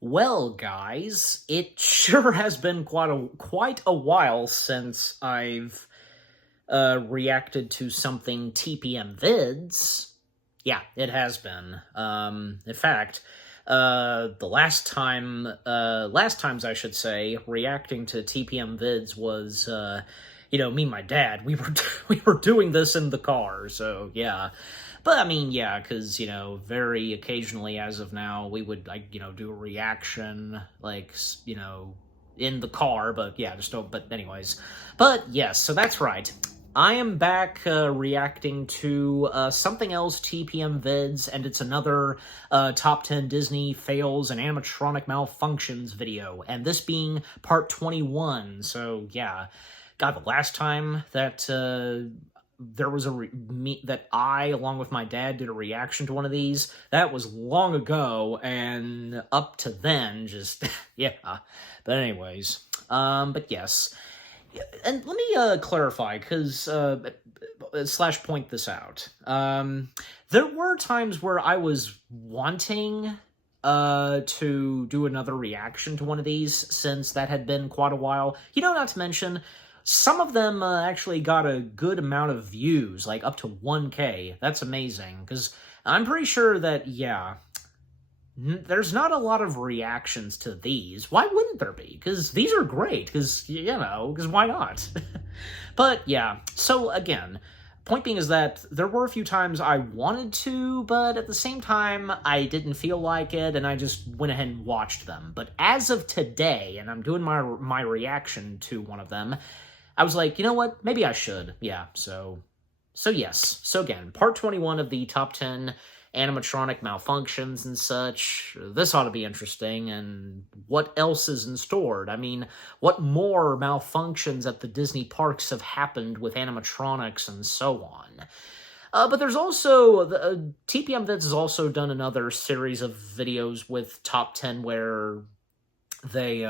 Well, guys, it sure has been quite a while since I've reacted to something TPM vids. Yeah, it has been. In fact, the last times I should say, reacting to TPM vids was, me and my dad. We were we were doing this in the car, so yeah. But I mean, yeah, because very occasionally, as of now, we would do a reaction, in the car. But yeah, just don't. But anyways, but yes, so that's right. I am back reacting to something else TPM vids, and it's another top 10 Disney fails and animatronic malfunctions video, and this being part 21. So yeah, God, the last time that there was that I, along with my dad, did a reaction to one of these, that was long ago, and up to then, just yeah. But anyways, but yes. And let me clarify, because slash point this out. There were times where I was wanting to do another reaction to one of these, since that had been quite a while. Not to mention, some of them actually got a good amount of views, like up to 1K. That's amazing, because I'm pretty sure that, yeah, there's not a lot of reactions to these. Why wouldn't there be? Because these are great, because, because why not? But, yeah, so, again, point being is that there were a few times I wanted to, but at the same time, I didn't feel like it, and I just went ahead and watched them. But as of today, and I'm doing my reaction to one of them, I was like, you know what? Maybe I should. Yeah, so yes. So again, part 21 of the top 10 animatronic malfunctions and such. This ought to be interesting, and what else is in store? I mean, what more malfunctions at the Disney parks have happened with animatronics and so on? But there's also, TPM Vids has also done another series of videos with top 10 where they,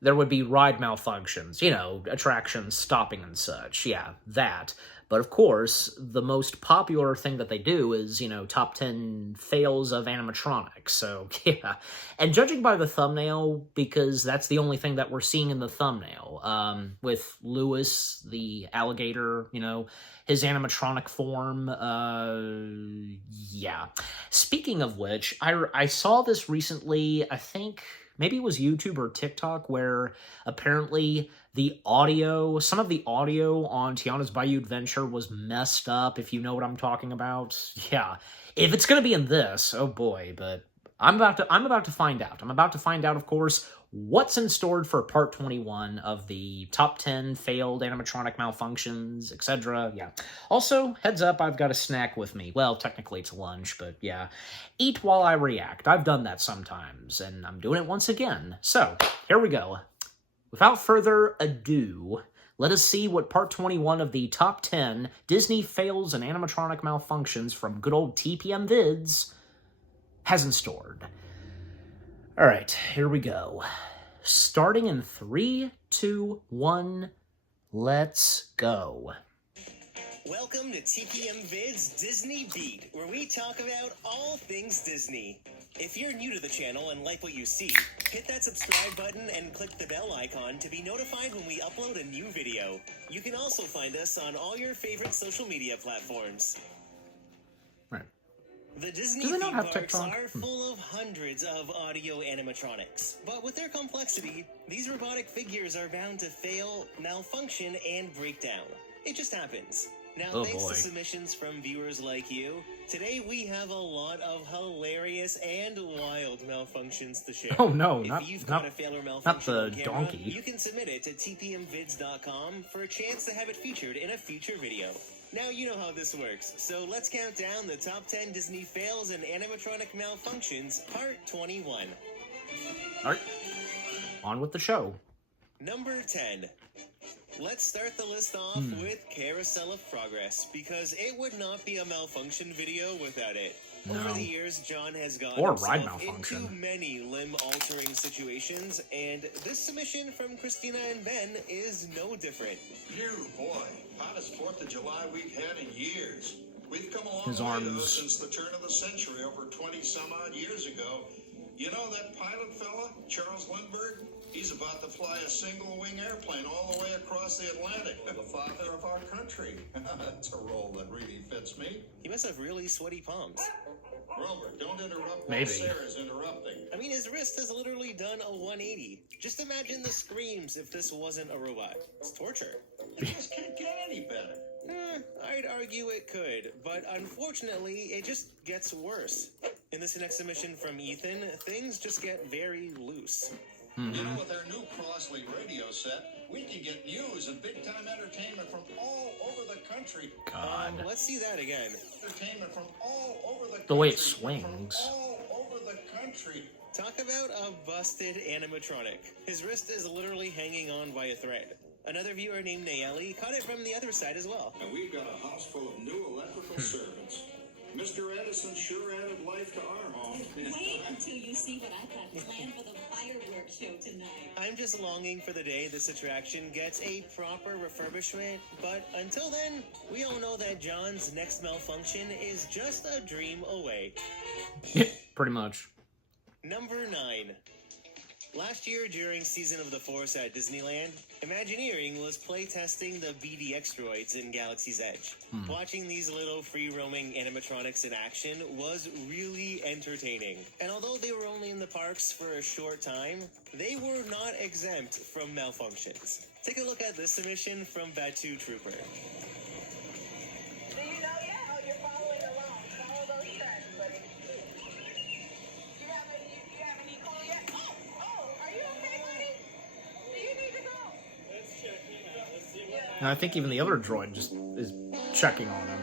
there would be ride malfunctions, attractions stopping and such. Yeah, that. But of course, the most popular thing that they do is, top 10 fails of animatronics. So, yeah. And judging by the thumbnail, because that's the only thing that we're seeing in the thumbnail, with Lewis, the alligator, his animatronic form, yeah. Speaking of which, I saw this recently, I think maybe it was YouTube or TikTok, where apparently some of the audio on Tiana's Bayou Adventure was messed up, if you know what I'm talking about. Yeah. If it's gonna be in this, oh boy, but I'm about to find out. I'm about to find out, of course, what's in store for part 21 of the top 10 failed animatronic malfunctions, etc. Yeah. Also, heads up, I've got a snack with me. Well, technically it's lunch, but yeah. Eat while I react. I've done that sometimes, and I'm doing it once again. So, here we go. Without further ado, let us see what part 21 of the top 10 Disney fails and animatronic malfunctions from good old TPM Vids has in store. Alright, here we go. Starting in 3, 2, 1, let's go. Welcome to TPM Vids Disney Beat, where we talk about all things Disney. If you're new to the channel and like what you see, hit that subscribe button and click the bell icon to be notified when we upload a new video. You can also find us on all your favorite social media platforms. Right. The Disney theme parks are full of hundreds of audio animatronics, but with their complexity, these robotic figures are bound to fail, malfunction, and break down. It just happens. Now, thanks to submissions from viewers like you, today we have a lot of hilarious and wild malfunctions to share. Oh no, if got a fail or malfunction not the on camera, donkey. You can submit it to tpmvids.com for a chance to have it featured in a future video. Now you know how this works, so let's count down the top 10 Disney fails and animatronic malfunctions, part 21. Alright, on with the show. Number 10. Let's start the list off with Carousel of Progress, because it would not be a malfunction video without it. No. Over the years, John has gotten himself into many limb-altering situations, and this submission from Christina and Ben is no different. You, boy, hottest 4th of July we've had in years. We've come a long His way, arms. though, since the turn of the century, over 20-some-odd years ago. You know that pilot fella, Charles Lindbergh? He's about to fly a single-wing airplane all the way across the Atlantic. The father of our country. That's a role that really fits me. He must have really sweaty palms. Grover, don't interrupt Maybe. while Sarah's interrupting. I mean, his wrist has literally done a 180. Just imagine the screams if this wasn't a robot. It's torture. It just can't get any better. I'd argue it could, but unfortunately, it just gets worse. In this next submission from Ethan, things just get very loose. You know, with our new Crossley radio set, we can get news and big-time entertainment from all over the country. God. Let's see that again. Entertainment from all over the country. The way it swings. From all over the country. Talk about a busted animatronic. His wrist is literally hanging on by a thread. Another viewer named Nayeli caught it from the other side as well. And we've got a house full of new electrical servants. Mr. Edison sure added life to our home. Wait until you see what I've got planned for the fireworks show tonight. I'm just longing for the day this attraction gets a proper refurbishment, but until then, we all know that John's next malfunction is just a dream away. Pretty much. Number 9. Last year, during Season of the Force at Disneyland, Imagineering was playtesting the BDX droids in Galaxy's Edge. Watching these little free-roaming animatronics in action was really entertaining. And although they were only in the parks for a short time, they were not exempt from malfunctions. Take a look at this submission from Batu Trooper. Do you know yet? Oh, you're following along. Follow those tracks, buddy. Do you have any call yet? Oh, are you okay, buddy? Do you need to go? Let's check it out. Let's see what happens. And I think even the other droid just is checking on him.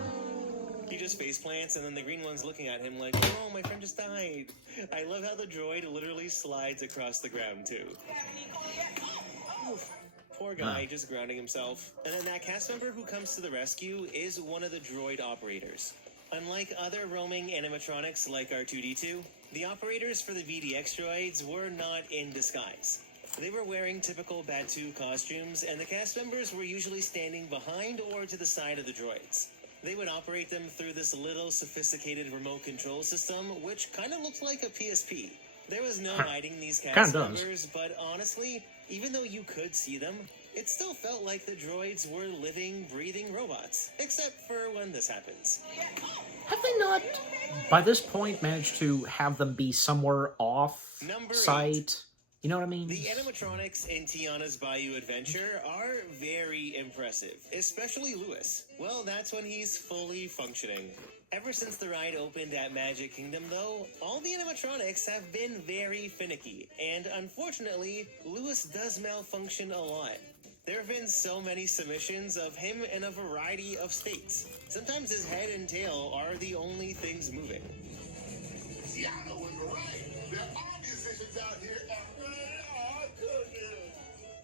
He just face plants, and then the green one's looking at him like, oh, my friend just died. I love how the droid literally slides across the ground, too. Do you have any call yet? Oh. Poor guy, just grounding himself. And then that cast member who comes to the rescue is one of the droid operators. Unlike other roaming animatronics like R2-D2, the operators for the VDX droids were not in disguise. They were wearing typical Batu costumes, and the cast members were usually standing behind or to the side of the droids. They would operate them through this little sophisticated remote control system, which kind of looked like a PSP. There was no hiding these cast members, but honestly, even though you could see them, it still felt like the droids were living, breathing robots. Except for when this happens. Have they not, by this point, managed to have them be somewhere off Number site? You know what I mean? The animatronics in Tiana's Bayou Adventure are very impressive, especially Lewis. Well, that's when he's fully functioning. Ever since the ride opened at Magic Kingdom, though, all the animatronics have been very finicky, and unfortunately, Lewis does malfunction a lot. There have been so many submissions of him in a variety of states. Sometimes his head and tail are the only things moving. Tiana was right. There are musicians out here.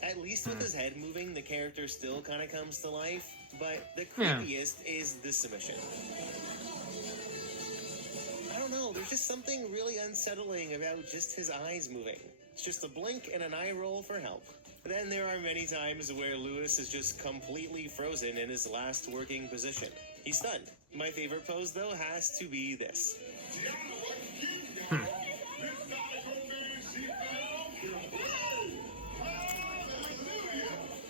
At least with his head moving, the character still kind of comes to life, but the creepiest is this submission. I don't know, there's just something really unsettling about just his eyes moving. It's just a blink and an eye roll for help. Then there are many times where Lewis is just completely frozen in his last working position. He's stunned. My favorite pose, though, has to be this.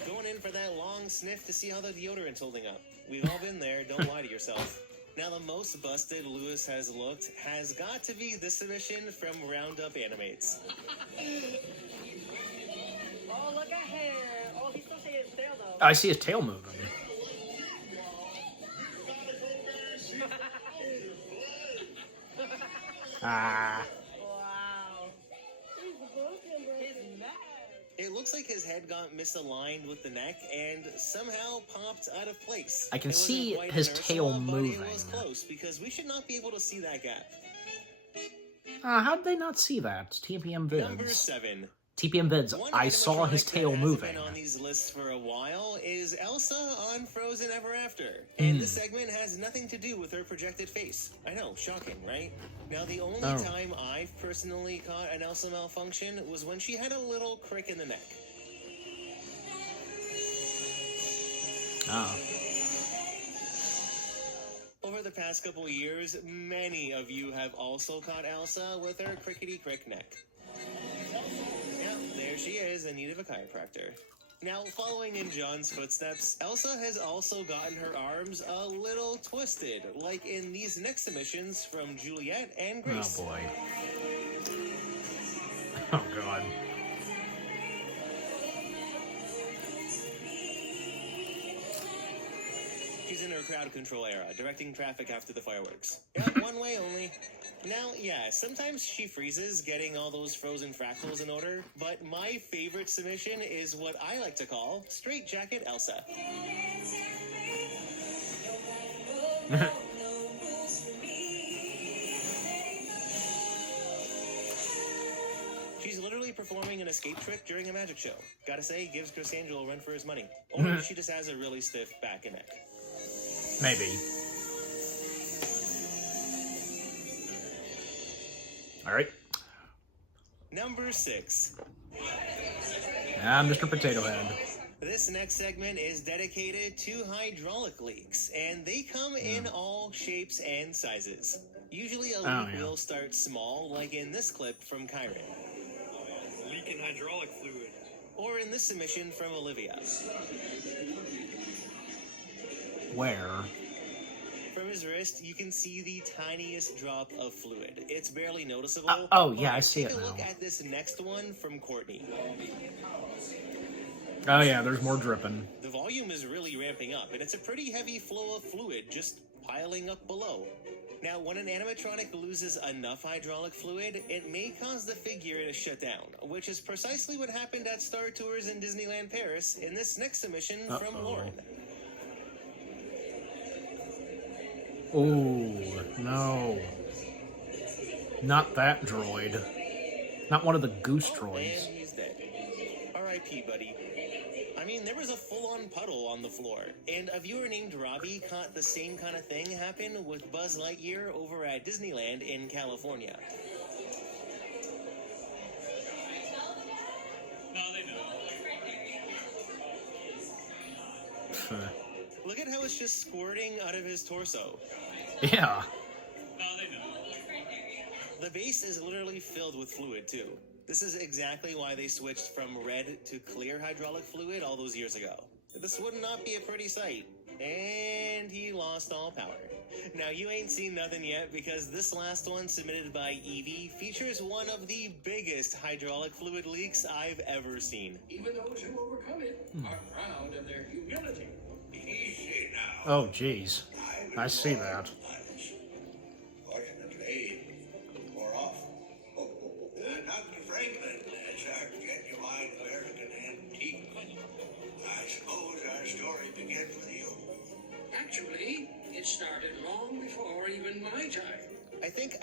Going in for that long sniff to see how the deodorant's holding up. We've all been there, don't lie to yourself. Now, the most busted Lewis has looked has got to be this submission from Roundup Animates. Oh, look at hair. Oh, he's still saying his tail, though. I see his tail moving. Ah. Wow. He's broken, bro. He's mad. It looks like his head got misaligned with the neck and somehow popped out of place. I can It wasn't see quite his an tail Ursula, but moving. It was close because we should not be able to see that gap. How'd they not see that? TPM Number vids. 7. TPM vids. One I saw his animatronic that tail hasn't moving. been on these lists for a while is Elsa on Frozen Ever After. And this segment has nothing to do with her projected face. I know, shocking, right? Now, the only time I've personally caught an Elsa malfunction was when she had a little crick in the neck. Ah. Over over the past couple years, many of you have also caught Elsa with her crickety-crick neck. Yeah, there she is in need of a chiropractor. Now, following in John's footsteps, Elsa has also gotten her arms a little twisted, like in these next submissions from Juliet and Grace. Oh, boy. Oh, God. She's in her crowd control era, directing traffic after the fireworks. Yeah, one way only. Now, yeah, sometimes she freezes, getting all those frozen fractals in order, but my favorite submission is what I like to call Straight Jacket Elsa. She's literally performing an escape trick during a magic show. Gotta say, gives Chris Angel a run for his money. Or she just has a really stiff back and neck. Maybe. All right. Number 6. Mr. Potato Head. This next segment is dedicated to hydraulic leaks, and they come in all shapes and sizes. Usually a leak will start small, like in this clip from Kyron. Leaking hydraulic fluid. Or in this submission from Olivia. Where? From his wrist, you can see the tiniest drop of fluid. It's barely noticeable. Oh, yeah, I see it Take a now. look at this next one from Courtney. Oh, yeah, there's more dripping. The volume is really ramping up, and it's a pretty heavy flow of fluid just piling up below. Now, when an animatronic loses enough hydraulic fluid, it may cause the figure to shut down, which is precisely what happened at Star Tours in Disneyland Paris in this next submission from Lauren. Oh, no. Not that droid. Not one of the goose droids. And he's dead. R.I.P., buddy. I mean, there was a full-on puddle on the floor, and a viewer named Robbie caught the same kind of thing happen with Buzz Lightyear over at Disneyland in California. No, they know. Look at how it's just squirting out of his torso. Yeah. No, they know. The base is literally filled with fluid, too. This is exactly why they switched from red to clear hydraulic fluid all those years ago. This would not be a pretty sight. And he lost all power. Now, you ain't seen nothing yet, because this last one, submitted by Evie, features one of the biggest hydraulic fluid leaks I've ever seen. Even those who overcome it are proud of their humility. Easy now. Oh, jeez. I see that. Fortunately, more off. Dr. Franklin, our genuine American antique. I suppose our story begins with you. Actually, it started long before even my time. I think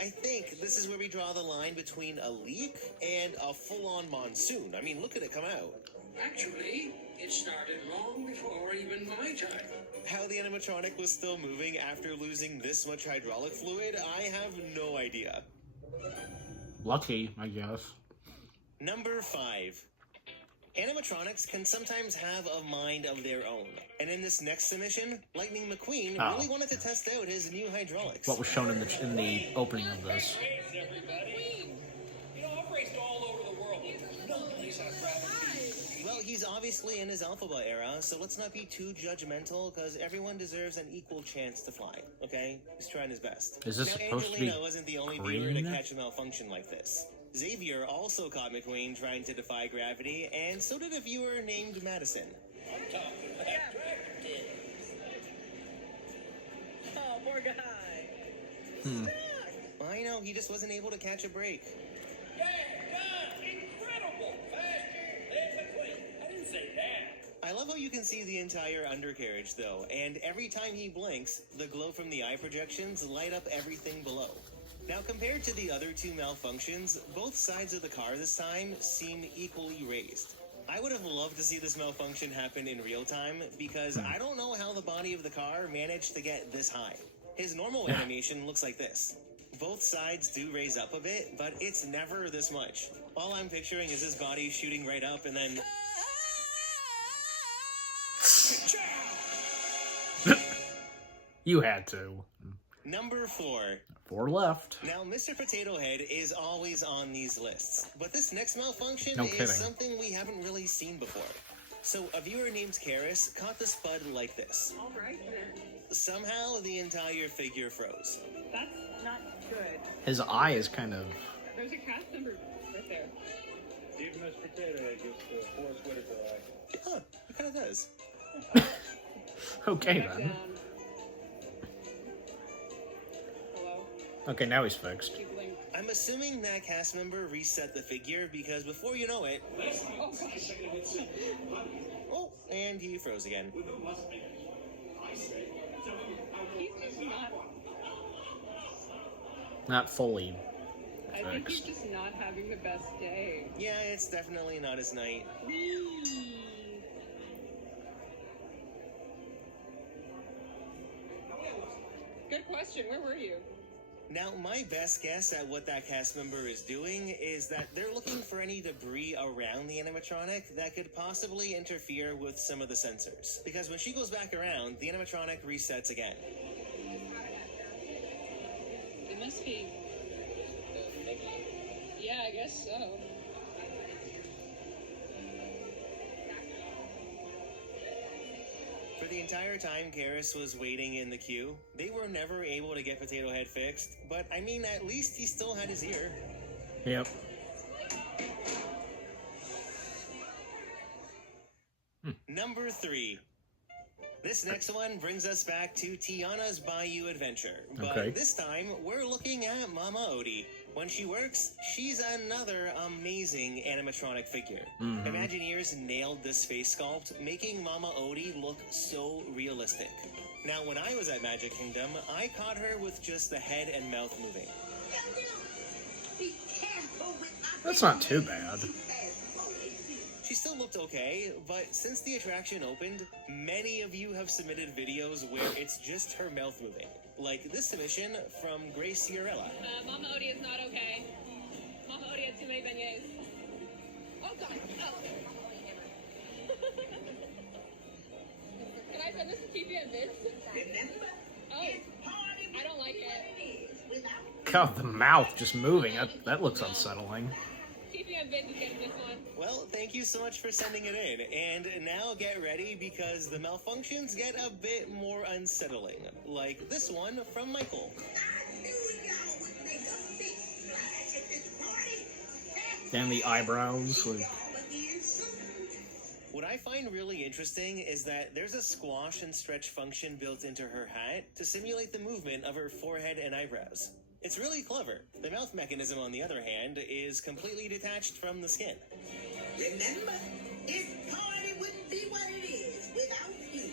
this is where we draw the line between a leak and a full-on monsoon. I mean, look at it come out. Actually, it started long before even my time. How the animatronic was still moving after losing this much hydraulic fluid, I have no idea. Lucky, I guess. Number 5. Animatronics can sometimes have a mind of their own. And in this next submission, Lightning McQueen really wanted to test out his new hydraulics. What was shown in the opening of this. I've raced all over the world. No place I'd rather be. Well, he's obviously in his Alphaba era, so let's not be too judgmental, because everyone deserves an equal chance to fly, okay? He's trying his best. Is this now, supposed to be Angelina wasn't the only viewer to green? catch a malfunction like this. Xavier also caught McQueen trying to defy gravity, and so did a viewer named Madison. I'm talking about attractive. Oh, poor guy. I know, he just wasn't able to catch a break. Yeah, done. Incredible. Fast. Hey, McQueen. I didn't say that. I love how you can see the entire undercarriage, though, and every time he blinks, the glow from the eye projections light up everything below. Now, compared to the other two malfunctions, both sides of the car this time seem equally raised. I would have loved to see this malfunction happen in real time, because I don't know how the body of the car managed to get this high. His normal animation looks like this. Both sides do raise up a bit, but it's never this much. All I'm picturing is his body shooting right up and then... You had to. Number 4. 4 left. Now, Mr. Potato Head is always on these lists, but this next malfunction No is kidding. something we haven't really seen before. So, a viewer named Karis caught the spud like this. All right then. Somehow, the entire figure froze. That's not good. His eye is kind of... There's a cast member right there. Even Mr. Potato Head gets the Forrest Whitaker eye. Huh, it kind of does. Okay, Back then. down. Hello? Okay, now he's fixed. Keep blinking. I'm assuming that cast member reset the figure because before you know it... Oh, gosh. Oh, and he froze again. He's just not... Not fully I think he's fixed. just not having the best day. Yeah, it's definitely not his night. Good question. Where were you? Now, my best guess at what that cast member is doing is that they're looking for any debris around the animatronic that could possibly interfere with some of the sensors. Because when she goes back around, the animatronic resets again. It must be... Yeah, I guess so. For the entire time Karis was waiting in the queue, they were never able to get Potato Head fixed, but I mean, at least he still had his ear. Yep. Number 3. This next one brings us back to Tiana's Bayou Adventure, but Okay. this time we're looking at Mama Odie. When she works, she's another amazing animatronic figure. Imagineers nailed this face sculpt, making Mama Odie look so realistic. Now, when I was at Magic Kingdom, I caught her with just the head and mouth moving. That's not too bad. She still looked okay, but since the attraction opened, many of you have submitted videos where it's just her mouth moving. Like this submission from Grace Ciarella. Mama Odie is not okay. Mama Odie had too many beignets. Oh, God. Oh. Can I send this to TP and Vids? Oh. I don't like it. God, the mouth just moving. That looks unsettling. TP and Vids is getting this one. Well, thank you so much for sending it in. And now get ready because the malfunctions get a bit more unsettling. Like this one from Michael. And the eyebrows. Like, What I find really interesting is that there's a squash and stretch function built into her hat to simulate the movement of her forehead and eyebrows. It's really clever. The mouth mechanism, on the other hand, is completely detached from the skin. Remember, this party wouldn't be what it is without you.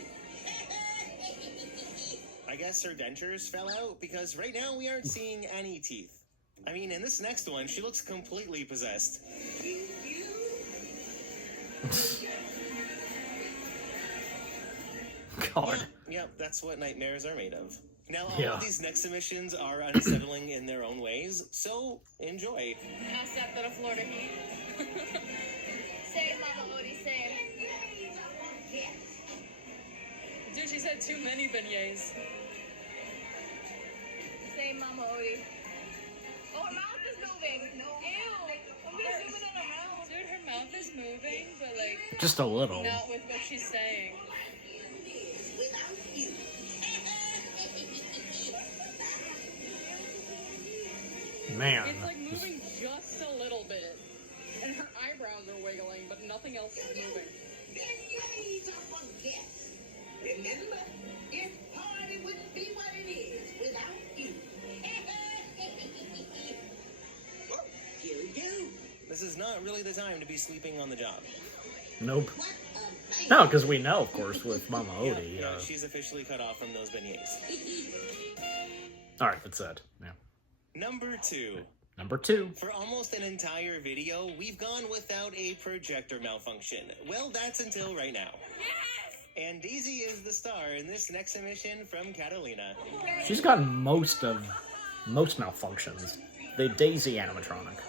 I guess her dentures fell out because right now we aren't seeing any teeth. I mean, in this next one, she looks completely possessed. God. Yep, that's what nightmares are made of. Now, all Yeah. of these next submissions are unsettling in their own ways, so enjoy. How's that little Florida heat? Same, Mama Odie, same. Dude, she's had too many beignets. Same, Mama Odie. Oh, her mouth is moving. Ew. I'm gonna zoom in on her mouth. Dude, her mouth is moving, but like, Just a little. not with what she's saying. Without you. Man. It's like moving just a little bit. And her eyebrows are wiggling, but nothing else is moving. Beignets are for guests. Remember, this party wouldn't be what it is without you. Oh, you do. This is not really the time to be sleeping on the job. Nope. What a night. No, because we know, of course, with Mama Odie. Yeah, she's officially cut off from those beignets. Alright, that's it. Yeah. Number 2. Number 2. For almost an entire video, we've gone without a projector malfunction. Well, that's until right now. Yes! And Daisy is the star in this next submission from Catalina. She's gotten most malfunctions. The Daisy animatronic.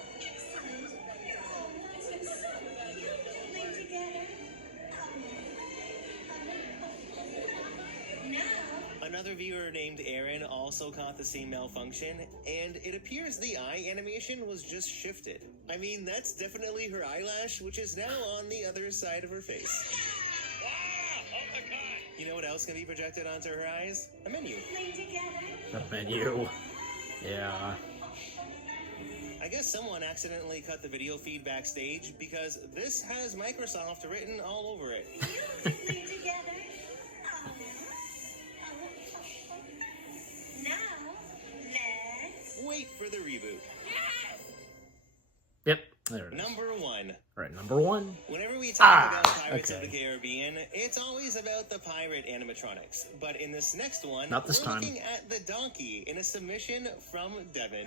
Another viewer named Aaron also caught the same malfunction, and it appears the eye animation was just shifted. I mean, that's definitely her eyelash, which is now on the other side of her face. Wow! Oh my god! You know what else can be projected onto her eyes? A menu. The menu. Yeah. I guess someone accidentally cut the video feed backstage because this has Microsoft written all over it. Wait for the reboot. Yep, there it is. Number 1. Right, number 1. Whenever we talk about Pirates okay. of the Caribbean, it's always about the pirate animatronics. But in this next one, Not this we're time. looking at the donkey in a submission from Devin.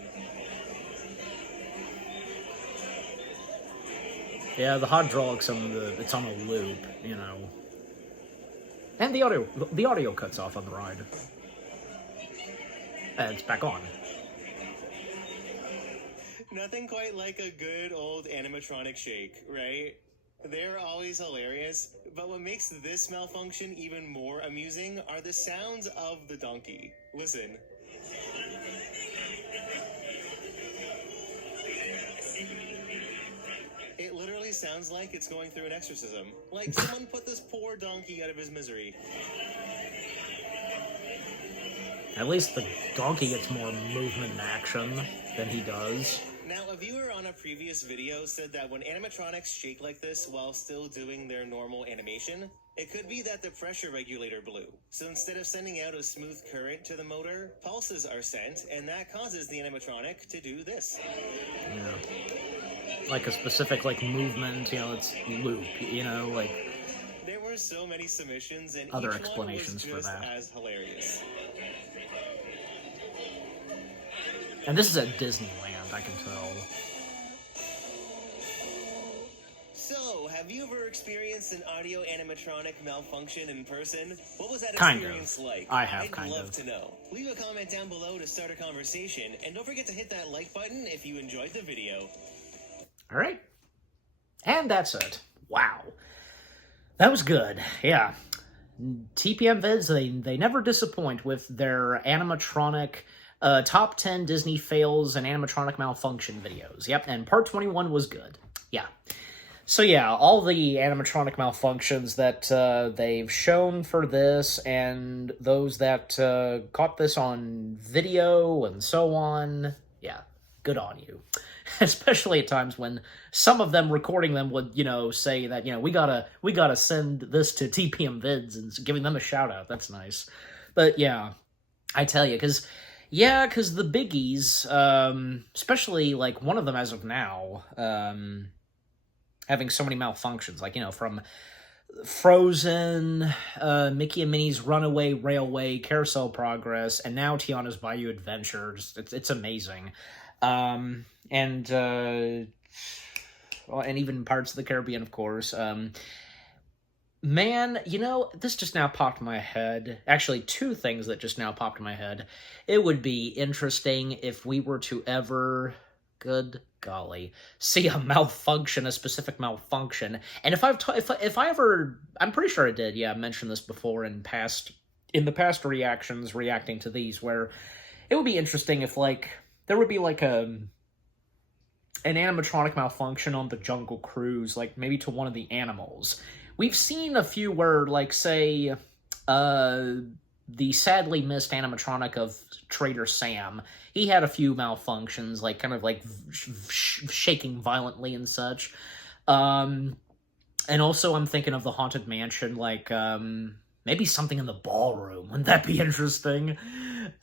Yeah, the hydraulics on it's on a loop, you know. And the audio cuts off on the ride. And it's back on. Nothing quite like a good old animatronic shake, right? They're always hilarious, but what makes this malfunction even more amusing are the sounds of the donkey. Listen. It literally sounds like it's going through an exorcism. Like someone put this poor donkey out of his misery. At least the donkey gets more movement and action than he does. Now, a viewer on a previous video said that when animatronics shake like this while still doing their normal animation, it could be that the pressure regulator blew. So instead of sending out a smooth current to the motor, pulses are sent, and that causes the animatronic to do this. Yeah. Like a specific, like, movement, you know, it's loop, you know, like... There were so many submissions, and other each explanations one was for just that. as hilarious. And this is at Disneyland, I can tell. So, have you ever experienced an audio animatronic malfunction in person? What was that Kind experience of. like? I have, I'd kind love of. to know. Leave a comment down below to start a conversation, and don't forget to hit that like button if you enjoyed the video. Alright. And that's it. Wow. That was good. Yeah. TPM Vids, they never disappoint with their animatronic top 10 Disney fails and animatronic malfunction videos. Yep, and part 21 was good. Yeah. So yeah, all the animatronic malfunctions that they've shown for this, and those that caught this on video and so on, yeah, good on you. Especially at times when some of them recording them would, you know, say that, you know, we gotta send this to TPM Vids and giving them a shout out. That's nice. But yeah, I tell you, because the biggies, especially like one of them as of now, having so many malfunctions, like, you know, from Frozen, Mickey and Minnie's Runaway Railway, Carousel Progress, and now Tiana's Bayou Adventure. It's amazing. And even Pirates of the Caribbean, of course. Man, you know, this just now popped in my head. Actually, two things that just now popped in my head. It would be interesting if we were to ever, good golly, see a specific malfunction. And if I ever, I'm pretty sure I did, yeah, mention this before in the past reactions reacting to these, where it would be interesting if, like, there would be, like, an animatronic malfunction on the Jungle Cruise, like, maybe to one of the animals. We've seen a few where, like, say, the sadly missed animatronic of Trader Sam, he had a few malfunctions, like, kind of, like, shaking violently and such. And also I'm thinking of the Haunted Mansion, like, maybe something in the ballroom. Wouldn't that be interesting?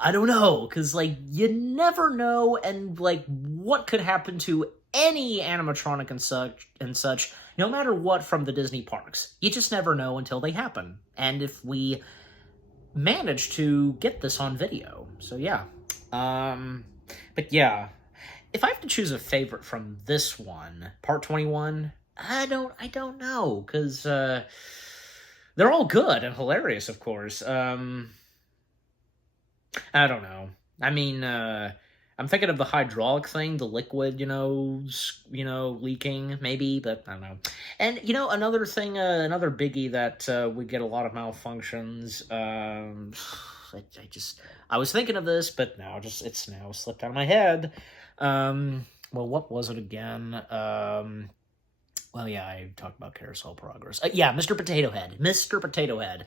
I don't know, because, like, you never know, and, like, what could happen to any animatronic and such, no matter what from the Disney parks. You just never know until they happen. And if we manage to get this on video. So, yeah. But, yeah. If I have to choose a favorite from this one, Part 21, I don't know, because, they're all good and hilarious, of course. I don't know. I mean, I'm thinking of the hydraulic thing, the liquid, leaking, maybe, but I don't know. And, another thing, another biggie that would get a lot of malfunctions, I was thinking of this, but now it's now slipped out of my head. Well, what was it again? Well, yeah, I talked about Carousel Progress. Yeah, Mr. Potato Head. Mr. Potato Head.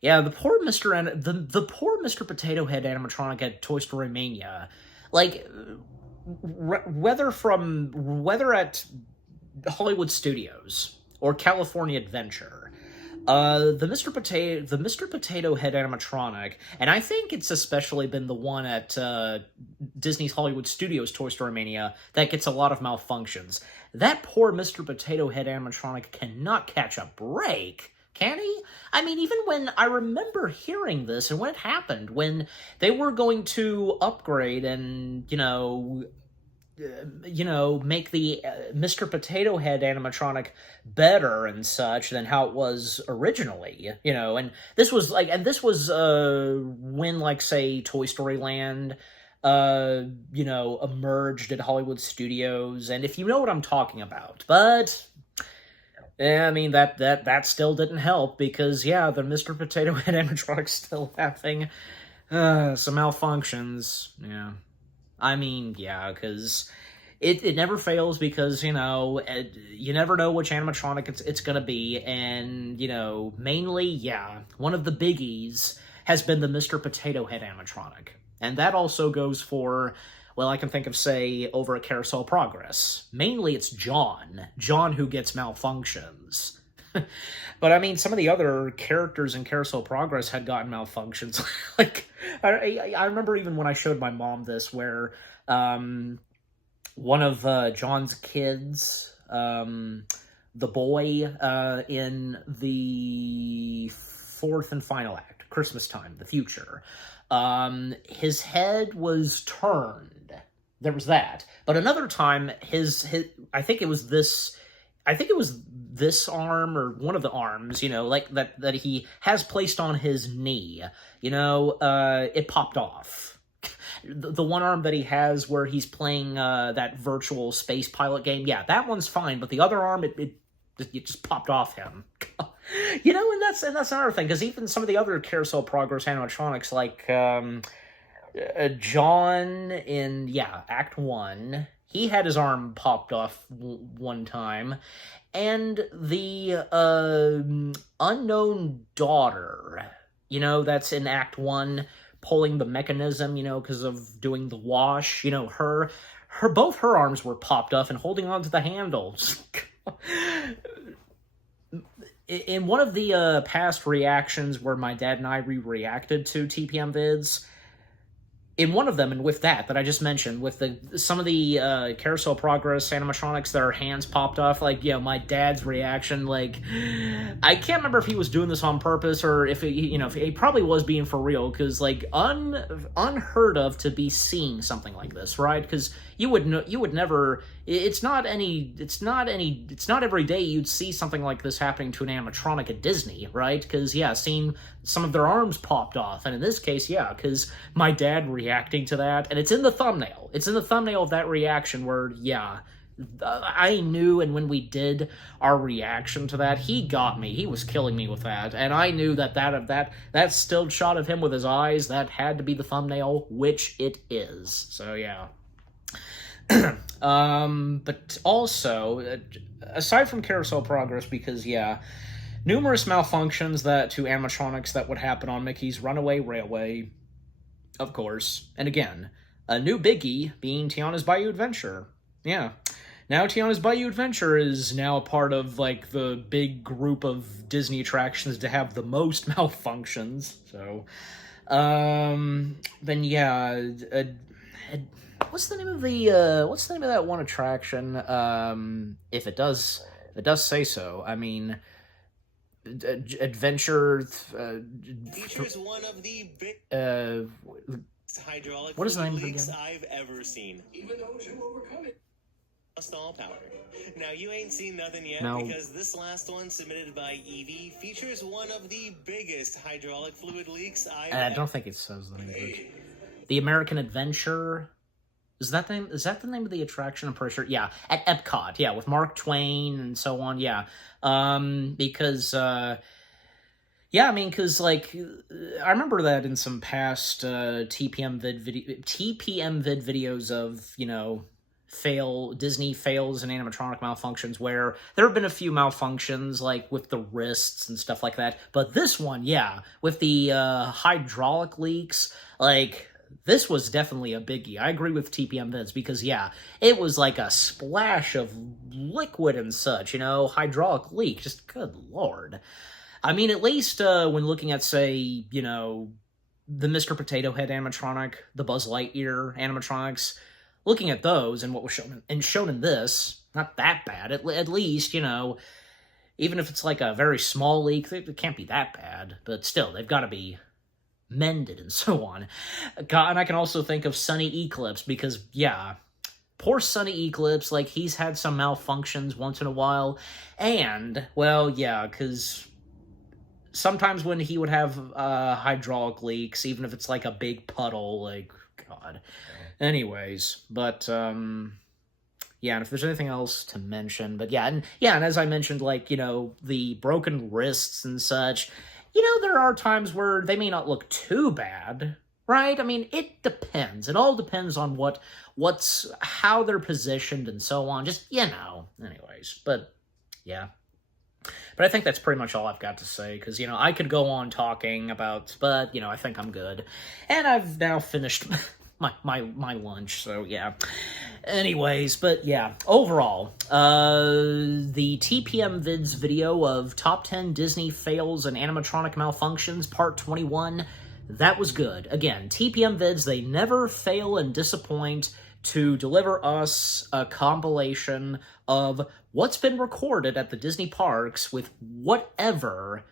Yeah, the poor Mr. Potato Head animatronic at Toy Story Mania. Like, whether at Hollywood Studios or California Adventure, the Mr. Potato Head animatronic, and I think it's especially been the one at Disney's Hollywood Studios Toy Story Mania that gets a lot of malfunctions. That poor Mr. Potato Head animatronic cannot catch a break, can he? I mean, even when I remember hearing this and when it happened, when they were going to upgrade and, make the Mr. Potato Head animatronic better and such than how it was originally, and this was when, like, say, Toy Story Land, emerged at Hollywood Studios, and if you know what I'm talking about, but, I mean, that still didn't help, because, yeah, the Mr. Potato Head animatronic's still having, some malfunctions, yeah. I mean, yeah, because it never fails, because, you never know which animatronic it's gonna be, and, mainly, yeah, one of the biggies has been the Mr. Potato Head animatronic. And that also goes for, well, I can think of, say, over at Carousel Progress. Mainly it's John who gets malfunctions. But, I mean, some of the other characters in Carousel Progress had gotten malfunctions. Like, I remember even when I showed my mom this, where one of John's kids, the boy in the fourth and final act, Christmas Time, the future, his head was turned. There was that. But another time, I think it was this arm, or one of the arms, like that he has placed on his knee, it popped off. The one arm that he has where he's playing that virtual space pilot game, yeah, that one's fine, but the other arm, it just popped off him. And that's another thing, because even some of the other Carousel Progress animatronics, like John in, Act 1, he had his arm popped off one time, and the unknown daughter, that's in Act 1, pulling the mechanism, because of doing the wash, both her arms were popped off and holding onto the handles. In one of the past reactions where my dad and I reacted to TPM vids, in one of them, and with that I just mentioned, with some of the Carousel Progress animatronics, their hands popped off, like, my dad's reaction, like, I can't remember if he was doing this on purpose, or if if he probably was being for real, because, like, unheard of to be seeing something like this, right? Because you would never, it's not every day you'd see something like this happening to an animatronic at Disney, right? Because, seeing some of their arms popped off, and in this case, because my dad reacting to that, and it's in the thumbnail. It's in the thumbnail of that reaction where, I knew, and when we did our reaction to that, he got me. He was killing me with that, and I knew that still shot of him with his eyes, that had to be the thumbnail, which it is. So, yeah. But also, aside from Carousel Progress, because, numerous malfunctions to animatronics that would happen on Mickey's Runaway Railway, of course, and again, a new biggie being Tiana's Bayou Adventure. Yeah. Now Tiana's Bayou Adventure is now a part of, like, the big group of Disney attractions to have the most malfunctions, so, then, what's the name of that one attraction? If it does say so. I mean, Adventure. Features one of the big hydraulic what is the name of it leaks again? I've ever seen. Even those who overcome it. Lost all power. Now you ain't seen nothing yet, No. because this last one, submitted by Evie, features one of the biggest hydraulic fluid leaks I've I don't think it says the name of it. The American Adventure. Is that the name of the attraction? I'm pretty sure. Yeah, at Epcot. Yeah, with Mark Twain and so on. Yeah, because Yeah, I mean, because, like, I remember that in some past TPM vid videos of, Disney fails and animatronic malfunctions, where there have been a few malfunctions, like, with the wrists and stuff like that, but this one, yeah, with the hydraulic leaks, like, this was definitely a biggie. I agree with TPM vids, because, yeah, it was like a splash of liquid and such, hydraulic leak, just good lord. I mean, at least when looking at, say, the Mr. Potato Head animatronic, the Buzz Lightyear animatronics, looking at those and what was shown in this, not that bad. At least, even if it's like a very small leak, it can't be that bad. But still, they've got to be mended and so on. God, and I can also think of Sunny Eclipse, because, yeah, poor Sunny Eclipse, like, he's had some malfunctions once in a while. And, well, yeah, because sometimes when he would have hydraulic leaks, even if it's like a big puddle, like, God. Anyways, but, yeah, and if there's anything else to mention, but yeah, and as I mentioned, like, the broken wrists and such, there are times where they may not look too bad, right? I mean, it depends. It all depends on how they're positioned and so on, just, anyways, but, yeah. But I think that's pretty much all I've got to say, because, I could go on talking about, but, I think I'm good. And I've now finished my lunch, so yeah. Anyways, but yeah, overall, the TPM Vids video of Top 10 Disney Fails and Animatronic Malfunctions, Part 21, that was good. Again, TPM Vids, they never fail and disappoint to deliver us a compilation of what's been recorded at the Disney parks with whatever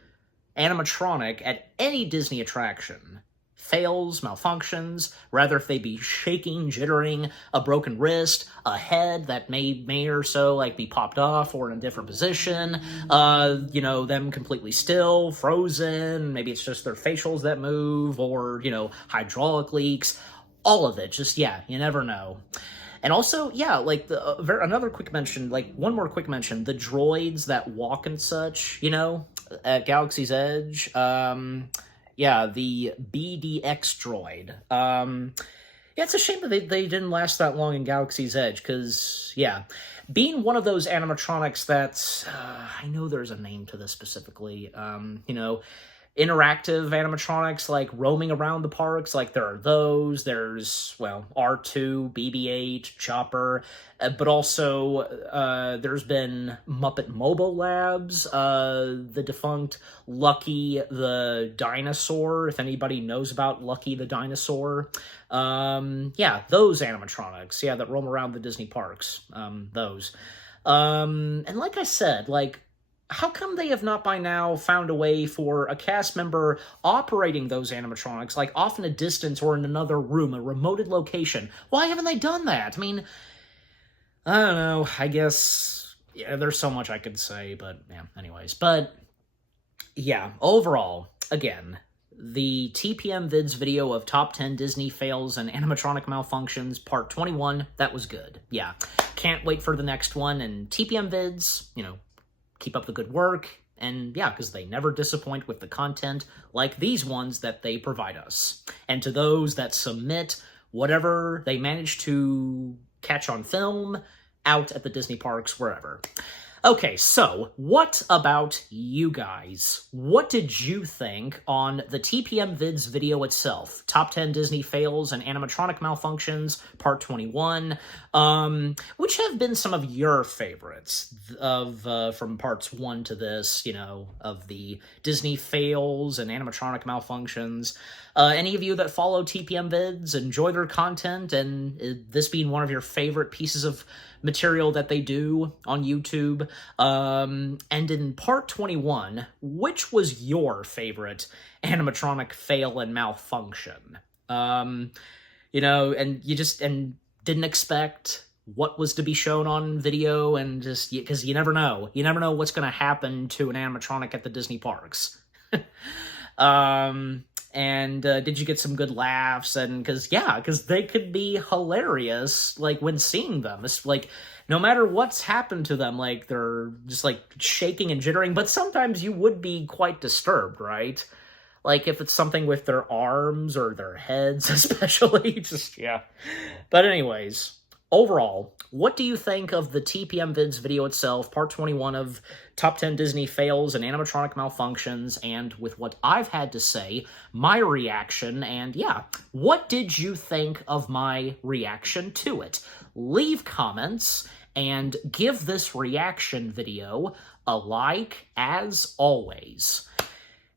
animatronic at any Disney attraction fails, malfunctions, rather if they be shaking, jittering, a broken wrist, a head that may or so, like, be popped off or in a different position, them completely still, frozen, maybe it's just their facials that move, or, hydraulic leaks, all of it, just, yeah, you never know. And also, yeah, like, another quick mention, like, one more quick mention, the droids that walk and such, at Galaxy's Edge, yeah, the BDX droid. Yeah, it's a shame that they didn't last that long in Galaxy's Edge, because, yeah, being one of those animatronics that's, I know there's a name to this specifically, interactive animatronics, like, roaming around the parks, like, there are those, there's, well, R2, BB-8, Chopper, but also, there's been Muppet Mobile Labs, the defunct Lucky the Dinosaur, if anybody knows about Lucky the Dinosaur, yeah, those animatronics, yeah, that roam around the Disney parks, those. And like I said, like, how come they have not by now found a way for a cast member operating those animatronics, like, off in a distance or in another room, a remoted location? Why haven't they done that? I mean, I don't know, I guess, yeah, there's so much I could say, but, yeah, anyways. But, yeah, overall, again, the TPM Vids video of Top 10 Disney Fails and Animatronic Malfunctions, Part 21, that was good. Yeah, can't wait for the next one, and TPM Vids, keep up the good work, and yeah, because they never disappoint with the content like these ones that they provide us. And to those that submit whatever they manage to catch on film, out at the Disney parks, wherever. Okay, so what about you guys? What did you think on the TPM Vids video itself? Top 10 Disney Fails and Animatronic Malfunctions, Part 21. Which have been some of your favorites from parts 1 to this, of the Disney Fails and Animatronic Malfunctions? Any of you that follow TPM Vids, enjoy their content, and this being one of your favorite pieces of material that they do on YouTube. And in Part 21, which was your favorite animatronic fail and malfunction? And you didn't expect what was to be shown on video, and just, because you never know. You never know what's going to happen to an animatronic at the Disney parks. And did you get some good laughs? And because they could be hilarious, like, when seeing them. It's like, no matter what's happened to them, like, they're just, like, shaking and jittering, but sometimes you would be quite disturbed, right? Like, if it's something with their arms or their heads, especially, just, yeah. But anyways, overall, what do you think of the TPM Vids video itself, part 21 of Top 10 Disney Fails and Animatronic Malfunctions, and with what I've had to say, my reaction, and yeah, what did you think of my reaction to it? Leave comments, and give this reaction video a like, as always.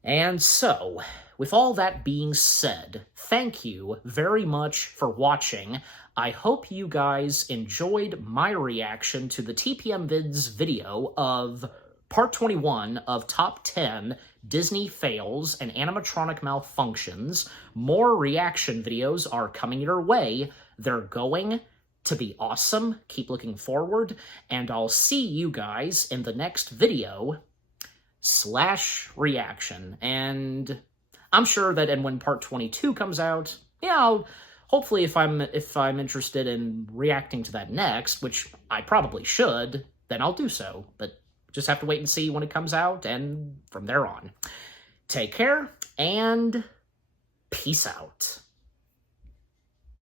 And so, with all that being said, thank you very much for watching. I hope you guys enjoyed my reaction to the TPM Vids video of Part 21 of Top 10 Disney Fails and Animatronic Malfunctions. More reaction videos are coming your way. They're going to be awesome. Keep looking forward, and I'll see you guys in the next video / reaction. And I'm sure that, and when Part 22 comes out, yeah, I'll hopefully, if I'm interested in reacting to that next, which I probably should, then I'll do so. But just have to wait and see when it comes out, and from there on. Take care, and peace out.